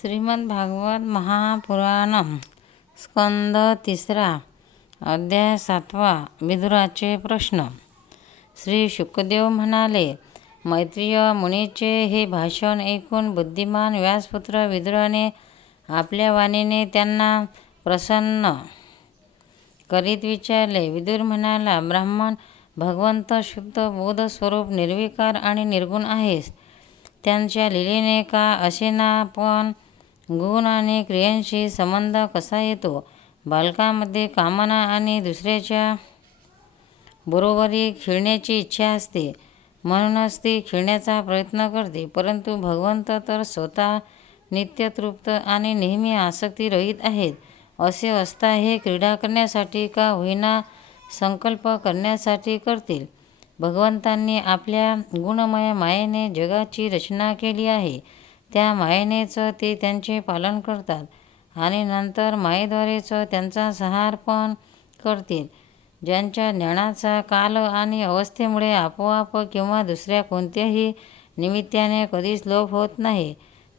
श्रीमद्भागवत महापुराणम स्कंद तिसरा अध्याय सातवा विदुराचे प्रश्न. श्री शुकदेव म्हणाले मैत्रीय मुनीचे हे भाषण ऐकून बुद्धिमान व्यासपुत्र विदुराने आपल्या वाणीने त्यांना प्रसन्न करीत विचारले. विदुर म्हणाला ब्राह्मण भगवंत शुद्ध बोध स्वरूप निर्विकार आणि निर्गुण आहेस. त्यांच्या लिलेने का असे ना पण गुण आणि क्रियांशी संबंध कसा येतो? बालकामध्ये कामना आणि दुसऱ्याच्या बरोबरी खेळण्याची इच्छा असते. म्हणूनच ती खेळण्याचा प्रयत्न करते. परंतु भगवंत तर स्वतः नित्यतृप्त आणि नेहमी आसक्ती रहित आहेत. असे असता हे क्रीडा करण्यासाठी का होईना संकल्प करण्यासाठी करतील? भगवंतांनी आपल्या गुणमय मायेने जगाची रचना केली आहे. त्या मायेनेचं ते त्यांचे पालन करतात आणि नंतर मायेद्वारेचं त्यांचा संहार पण करतील. ज्यांच्या ज्ञानाचा काल आणि अवस्थेमुळे आपोआप किंवा दुसऱ्या कोणत्याही निमित्ताने कधीच लोप होत नाही.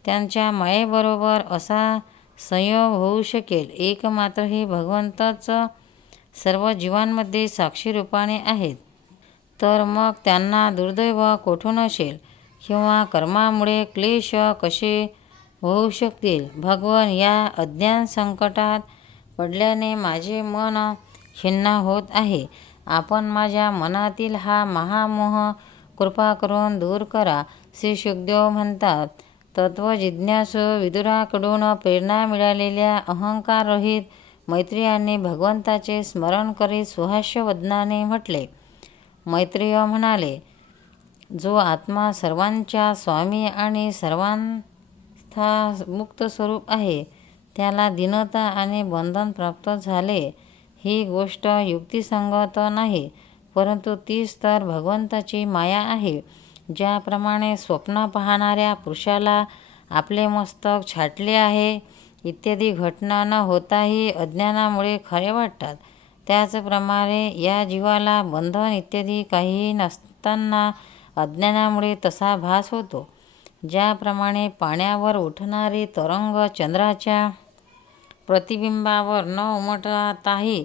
त्यांच्या मायेबरोबर असा संयोग होऊ शकेल. एकमात्र ही भगवंतच सर्व जीवांमध्ये साक्षी रूपाने आहेत. तर मग त्यांना दुर्दैव कोठून असेल? किंवा कर्मामुळे क्लेश कसे होऊ शकतील? भगवान या अज्ञान संकटात पडल्याने माझे मन खिन्न होत आहे. आपण माझ्या मनातील हा महामोह कृपा करून दूर करा श्री सुखदेव म्हणतात. तत्वजिज्ञासू विदुराकडून प्रेरणा मिळालेल्या अहंकाररहित मैत्रियांनी भगवंताचे स्मरण करीत सुहास्य वदनाने म्हटले. मैत्रिय म्हणाले जो आत्मा सर्वांच्या स्वामी आणि सर्वांथा मुक्त स्वरूप आहे त्याला दीनता आणि बंधन प्राप्त झाले. ही गोष्ट युक्तिसंगत नाही परंतु तीच तर भगवंताची माया आहे ज्याप्रमाणे स्वप्न पाहणाऱ्या पुरुषाला आपले मस्तक छाटले आहे. इत्यादी घटना न होताही अज्ञानामुळे खरे वाटतात. त्याचप्रमाणे या जीवाला बंधन इत्यादी काहीही नसताना अज्ञानामुळे तसा भास होतो. ज्याप्रमाणे पाण्यावर उठणारे तरंग चंद्राच्या प्रतिबिंबावर न उमटताही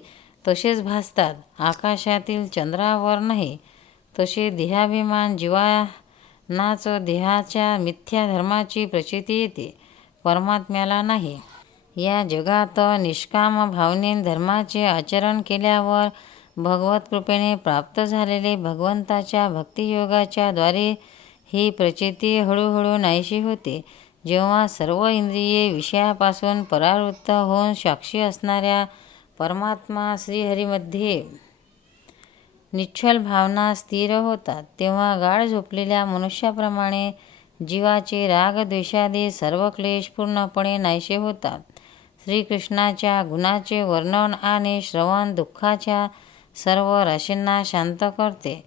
तसेच भासतात. आकाशातील चंद्रावर नाही तसे देहाभिमान जीवानाच देहाच्या मिथ्या धर्माची प्रचिती येते. परमात्म्याला नाही. या जगात निष्काम भावनेने धर्माचे आचरण केल्यावर भगवत कृपेने प्राप्त झालेले भगवंताच्या भक्तियोगाच्या द्वारे ही प्रचिती हळूहळू नाहीशी होते. जेव्हा सर्व इंद्रिये विषयापासून परावृत्त होऊन साक्षी असणाऱ्या परमात्मा श्रीहरीमध्ये निश्चल भावना स्थिर होतात तेव्हा गाढ झोपलेल्या मनुष्याप्रमाणे जीवाचे राग द्वेषादी सर्व क्लेश पूर्णपणे नाहीसे होतात. श्रीकृष्णाच्या गुणाचे वर्णन आणि श्रवण दुःखाच्या सर्व राशींना शांत करते.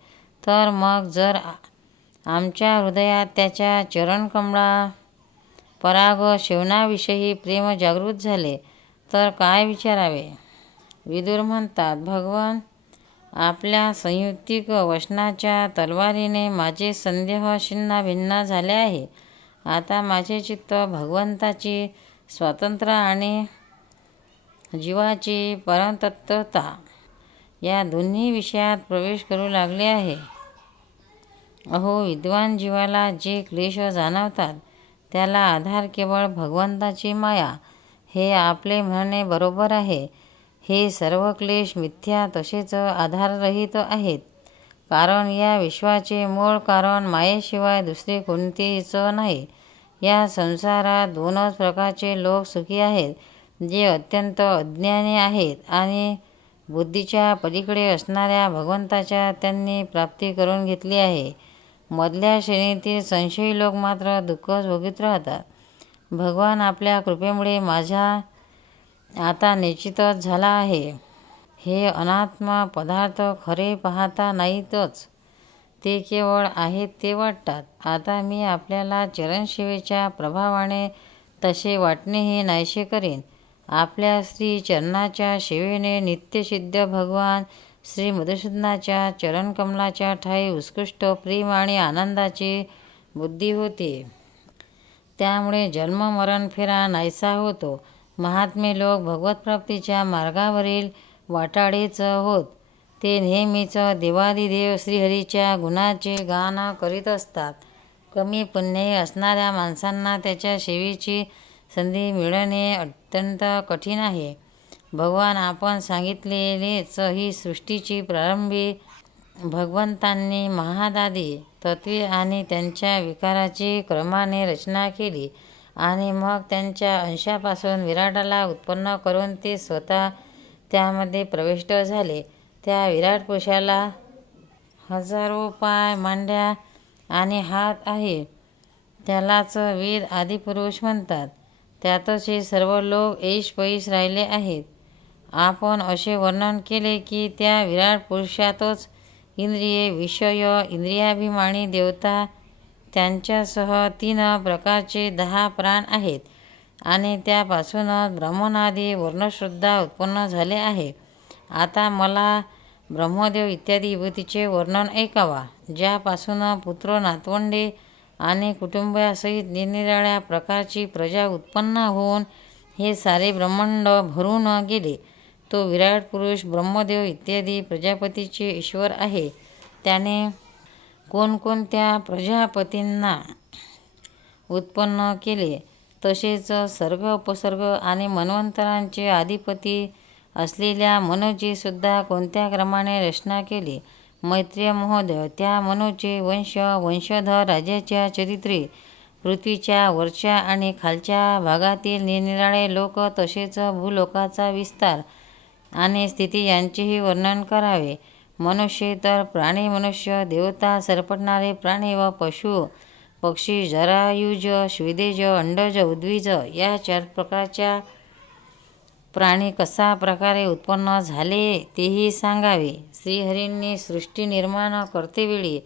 तर मग जर आमच्या हृदयात त्याच्या चरणकमळा पराग शिवणाविषयी प्रेम जागृत झाले तर काय विचारावे? विदुर म्हणतात भगवान आपल्या संयुक्तिक वचनाच्या तलवारीने माझे संदेह भिन्न झाले आहे. आता माझे चित्त भगवंताची स्वातंत्र्य आणि जीवाची परमतत्वता या दोन्ही विषयात प्रवेश करू लागले आहे. अहो विद्वान जीवाला जे क्लेश जाणवतात त्याला आधार केवळ भगवंताची माया हे आपले म्हणणे बरोबर आहे. हे सर्व क्लेश मिथ्या तसेच आधाररहित आहेत. कारण या विश्वाचे मूळ कारण मायेशिवाय दुसरे कोणतेच नाही. या संसारात दोनच प्रकारचे लोक सुखी आहेत जे अत्यंत अज्ञानी आहेत आणि बुद्धीच्या पलीकडे असणाऱ्या भगवंताच्या त्यांनी प्राप्ती करून घेतली आहे. मधल्या श्रेणीतील संशयी लोक मात्र दुःखच भोगीत राहतात. भगवान आपल्या कृपेमुळे माझा आता निश्चितच झाला आहे. हे अनात्मा पदार्थ खरे पाहता नाहीतच. ते केवळ आहेत ते वाटतात. आता मी आपल्याला चरणशिवेच्या प्रभावाने तसे वाटणेही नाहीसे करीन. आपल्या श्री चरणाच्या शिवेने नित्यसिद्ध भगवान श्री मधुसूदनाच्या चरणकमलाच्या ठाई उत्कृष्ट प्रेम आणि आनंदाची बुद्धी होते. त्यामुळे जन्म मरण फेरा नाहीसा होतो. महात्मे लोक भगवतप्राप्तीच्या मार्गावरील वाटाडेच होत. ते नेहमीच देवादिदेव श्रीहरीच्या गुणाचे गाणं करीत असतात. कमी पुण्य असणाऱ्या माणसांना त्याच्या शेवीची संधी मिळणे अत्यंत कठीण आहे. भगवान आपण सांगितलेलेच ही सृष्टीची प्रारंभी भगवंतांनी महादादी तत्वे आणि त्यांच्या विकाराची क्रमाने रचना केली आणि मग त्यांच्या अंशापासून विराटाला उत्पन्न करून ते स्वतः त्यामध्ये प्रविष्ट झाले. त्या विराट पुरुषाला हजारो पाय मांड्या आणि हात आहे. त्यालाच वेद आदिपुरुष म्हणतात. त्यातच हे सर्व लोक ऐश पैश राहिले आहेत. आपण असे वर्णन केले की त्या विराट पुरुषातच इंद्रिये विषय इंद्रियाभिमानी देवता त्यांच्यासह तीन प्रकारचे दहा प्राण आहेत आणि त्यापासूनच ब्रह्मनादी वर्णश्रद्धा उत्पन्न झाले आहे. आता मला ब्रह्मदेव इत्यादी विभूतीचे वर्णन ऐकावा ज्यापासून पुत्र नातवंडे आणि कुटुंबासहित निरनिराळ्या प्रकारची प्रजा उत्पन्न होऊन हे सारे ब्रह्मांड भरून गेले. तो विराट पुरुष ब्रह्मदेव इत्यादी प्रजापतीचे ईश्वर आहे. त्याने कोणकोणत्या प्रजापतींना उत्पन्न केले? तसेच सर्ग उपसर्ग आणि मन्वंतरांचे अधिपती असलेल्या मनोजीसुद्धा कोणत्या क्रमाने रचना केली? मैत्रेय महोदय त्या मनूचे वंश वंशधर राजाच्या चरित्रे पृथ्वीच्या वरच्या आणि खालच्या भागातील निरनिराळे लोक तसेच भूलोकाचा विस्तार आणि स्थिती यांचेही वर्णन करावे. मनुष्य तर प्राणी मनुष्य देवता सरपटणारे प्राणी व पशु पक्षी जरायुज श्वेदेज अंडज उद्विज या चार प्रकारच्या प्राणी कशा प्रकारे उत्पन्न झाले तेही सांगावे. श्रीहरींनी सृष्टी निर्माण करतेवेळी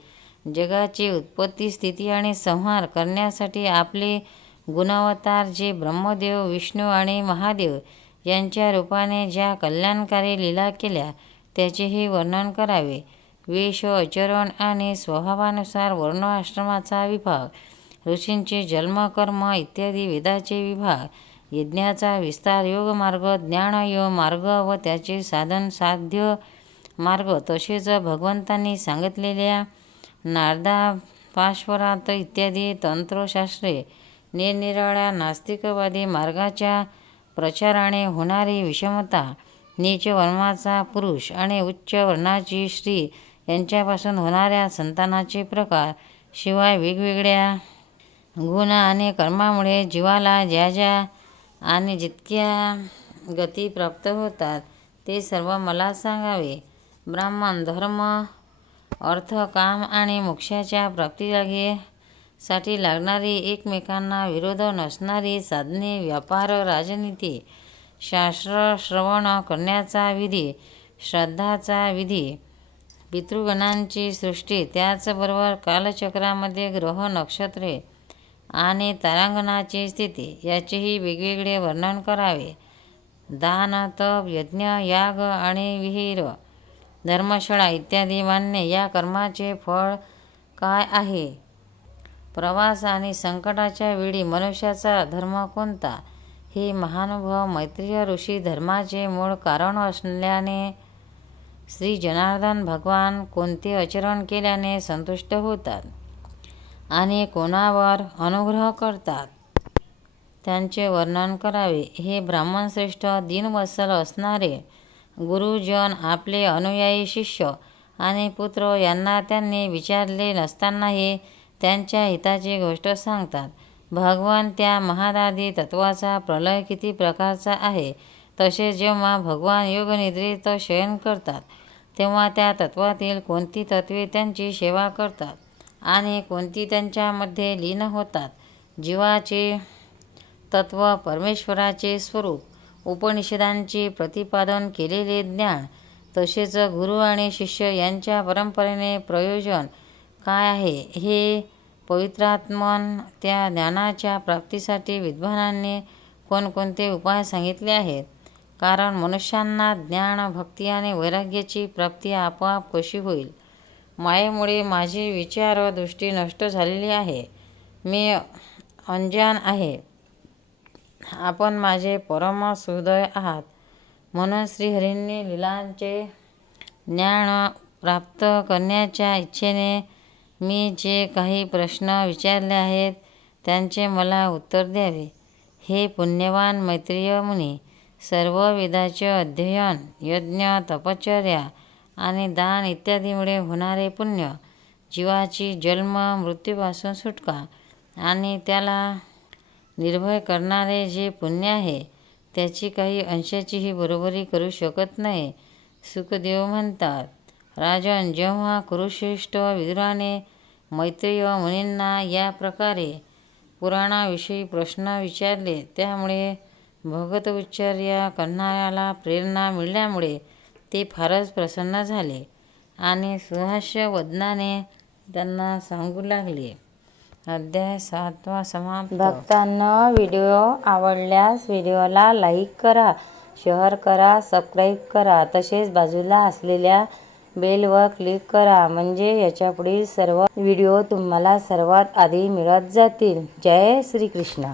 जगाची उत्पत्ती स्थिती आणि संहार करण्यासाठी आपले गुणावतार जे ब्रह्मदेव विष्णू आणि महादेव यांच्या रूपाने ज्या कल्याणकारी लीला केल्या त्याचेही वर्णन करावे. वेश आचरण आणि स्वभावानुसार वर्ण आश्रमाचा विभाग ऋषींचे जन्मकर्म इत्यादी वेदाचे विभाग यज्ञाचा विस्तार योगमार्ग ज्ञानयोग मार्ग व त्याचे साधन साध्य मार्ग तसेच भगवंतांनी सांगितलेल्या नारदा पाश्वरात इत्यादी तंत्रशास्त्रे निरनिराळ्या नास्तिकवादी मार्गाच्या प्रचाराने होणारी विषमता नीच वर्णाचा पुरुष आणि उच्च वर्णाची स्त्री यांच्यापासून होणाऱ्या संतानाचे प्रकार शिवाय वेगवेगळ्या गुण आणि कर्मामुळे जीवाला ज्या ज्या आणि जितक्या गती प्राप्त होतात ते सर्व मला सांगावे. ब्राह्मण धर्म अर्थ काम आणि मोक्षाच्या प्राप्तीलागे साठी लागणारी एकमेकांना विरोध नसणारी साधने व्यापार राजनीती शास्त्र श्रवण करण्याचा विधी श्रद्धाचा विधी पितृगणांची सृष्टी त्याचबरोबर कालचक्रामध्ये ग्रह नक्षत्रे आणि तारांगणाची स्थिती याचेही वेगवेगळे वर्णन करावे. दान तप यज्ञ याग आणि विहीर धर्मशाळा इत्यादी मान्य या कर्माचे फळ काय आहे? प्रवास आणि संकटाच्या वेळी मनुष्याचा धर्म कोणता? हे महानुभाव मैत्रीय ऋषी धर्माचे मूळ कारण असल्याने श्री जनार्दन भगवान कोणते आचरण केल्याने संतुष्ट होतात? आणि कोणावर अनुग्रह करतात? त्यांचे वर्णन करावे. हे ब्राह्मणश्रेष्ठ दिनवत्सल असणारे गुरुजन आपले अनुयायी शिष्य आणि पुत्र यांना त्यांनी विचारले नसतानाही त्यांच्या हिताची गोष्ट सांगतात. भगवान त्या महादादी तत्वाचा प्रलय किती प्रकारचा आहे? तसे जेव्हा भगवान योगनिद्रित शयन करतात तेव्हा त्या तत्वातील कोणती तत्वे त्यांची सेवा करतात? आणि कोणती त्यांच्यामध्ये लीन होतात. जीवाचे तत्व परमेश्वराचे स्वरूप उपनिषदांचे प्रतिपादन केलेले ज्ञान तसेच गुरु आणि शिष्य यांच्या परंपरेने प्रयोजन काय आहे हे पवित्रात्मन त्या ज्ञानाच्या प्राप्तीसाठी विद्वानांनी कोणकोणते उपाय सांगितले आहेत? कारण मनुष्यांना ज्ञान भक्ती आणि वैराग्याची प्राप्ती आपोआप कशी होईल? मायेमुळे माझी विचार दृष्टी नष्ट झालेली आहे. मी अंजान आहे. आपण माझे परम सुदय आहात. म्हणून श्रीहरींनी लीलांचे ज्ञान प्राप्त करण्याच्या इच्छेने मी जे काही प्रश्न विचारले आहेत त्यांचे मला उत्तर द्यावे. हे पुण्यवान मैत्रीय मुनी सर्व वेदाचे अध्ययन यज्ञ तपश्चर्या आणि दान इत्यादीमुळे होणारे पुण्य जीवाची जन्म मृत्यूपासून सुटका आणि त्याला निर्भय करणारे जे पुण्य आहे त्याची काही अंशाचीही बरोबरी करू शकत नाही. सुखदेव म्हणतात राजन जेव्हा कुरुश्रेष्ठ विदुराने मैत्रेय मुनींना या प्रकारे पुराणाविषयी प्रश्न विचारले त्यामुळे भगत उच्चार्य करणाऱ्याला प्रेरणा मिळाल्यामुळे ते फारच प्रसन्न झाले आणि सुहास्य वदनाने त्यांना सांगू लागले अध्याय सातवा समाप्त. भक्तांना व्हिडिओ आवडल्यास व्हिडिओला लाईक करा शेअर करा सबस्क्राईब करा तसेच बाजूला असलेल्या बेलवर क्लिक करा म्हणजे याच्यापुढील सर्व व्हिडिओ तुम्हाला सर्वात आधी मिळत जातील. जय श्रीकृष्ण.